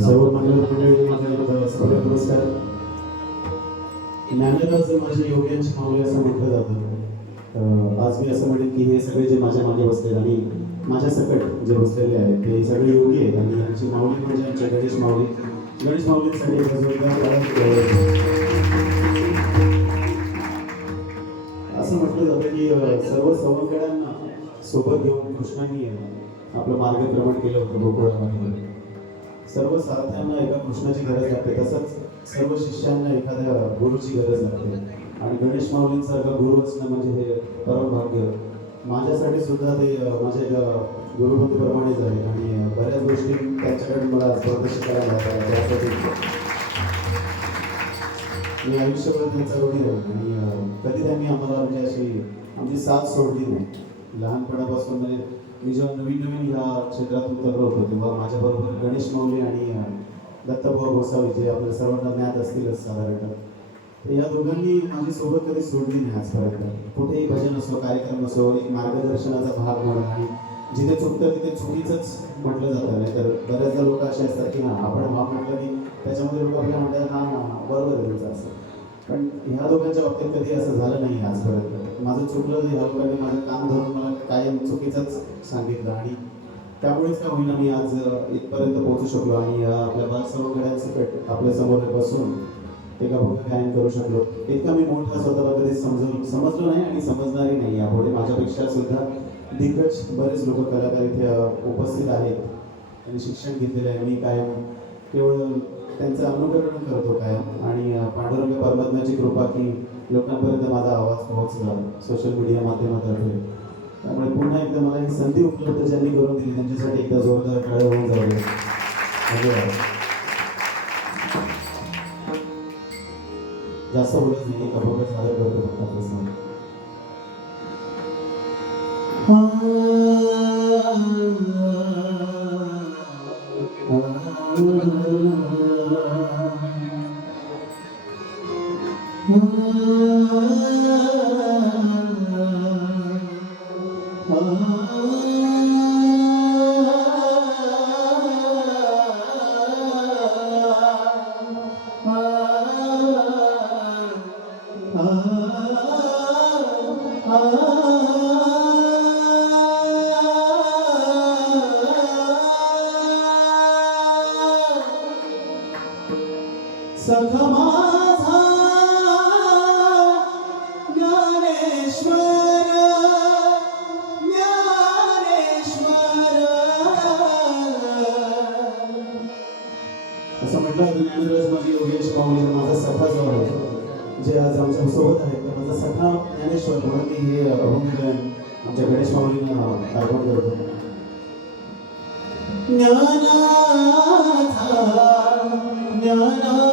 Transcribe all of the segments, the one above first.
सर्व माझ्या पुरस्कार माझे योग्यांची माऊली असं म्हटलं जातं आज मी असं म्हणेन की हे सगळे जे माझ्या मागे बसलेले आणि माझ्या सकट जे बसलेले आहेत ते सगळे योगी आहेत. आणि यांची माऊली म्हणजे आमच्या गणेश माऊली. गणेश माऊलीसाठी असं म्हटलं जातं की सर्व सवंगड्यांना सोबत घेऊन कृष्णाने आपलं मार्गक्रमण केलं होतं गोकुळामध्ये. सर्व सारथ्यांना एका कृष्णाची गरज लागते. तसंच सर्व शिष्यांना एखाद्या गुरुची गरज लागते. आणि गणेश माऊलींसारखा गुरु असणं म्हणजे हे परम भाग्य. माझ्यासाठी सुद्धा ते माझे माझ्या गुरुपतीप्रमाणेच आहे. आणि बऱ्याच गोष्टी त्यांच्याकडे मला स्पर्श करायला त्यासाठी मी आयुष्यभर त्यांचा ऋणी राहील आणि कधी त्यांनी आम्हाला म्हणजे अशी आमची साथ सोडली नाही. लहानपणापासून म्हणजे मी जेव्हा नवीन नवीन या क्षेत्रात उतरलो होतो तेव्हा माझ्याबरोबर गणेश माऊली आणि दत्तभाऊ गोसावी जे आपल्या सर्वांना ज्ञात असतीलच साधारणतः. या दोघांनी माझी सोबत कधी सोडली नाही आजपर्यंत कुठेही भजन असो कार्यक्रम असो एक मार्गदर्शनाचा भाग म्हणून आणि जिथे चुकतं तिथे चुकीचंच म्हटलं जातं. नाही तर बऱ्याचदा लोक असे असतात की ना आपण हा म्हटलं की त्याच्यामध्ये लोक आपल्या म्हणतात ना ना बरोबर तुमचं असं. पण ह्या दोघांच्या बाबतीत कधी असं झालं नाही आजपर्यंत माझं चुकलं ह्या लोकांनी माझं काम धरून मला कायम चुकीचंच सांगितलं. आणि त्यामुळेच का होईना मी आज इथपर्यंत पोहोचू शकलो आणि अं, आपल्या बालसभागृहांसकट आपल्यासमोर बसून एका भूमिका गायन करू शकलो? इतका मी मोठा स्वतःला कधी समजून समजलो नाही आणि समजणारही नाही. यापुढे माझ्यापेक्षा सुद्धा दिग्गज बरेच लोक कलाकार इथे उपस्थित आहेत. त्यांनी शिक्षण घेतलेलं आहे. मी कायम केवळ त्यांचं अनुकरण करतो कायम. आणि पांडुरंग परमात्म्याची कृपा की लोकांपर्यंत माझा आवाज पोहोचला सोशल मीडिया माध्यमातर्फे. त्यामुळे पुन्हा एकदा मला ही संधी उपलब्ध ज्यांनी करून दिली त्यांच्यासाठी एकदा जोरदार टाळ्या होऊन जाऊ धन्यवाद. जास्त बोलत नाही एक अभंग no.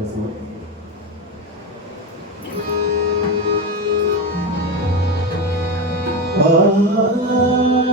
பேசுவோம் Ah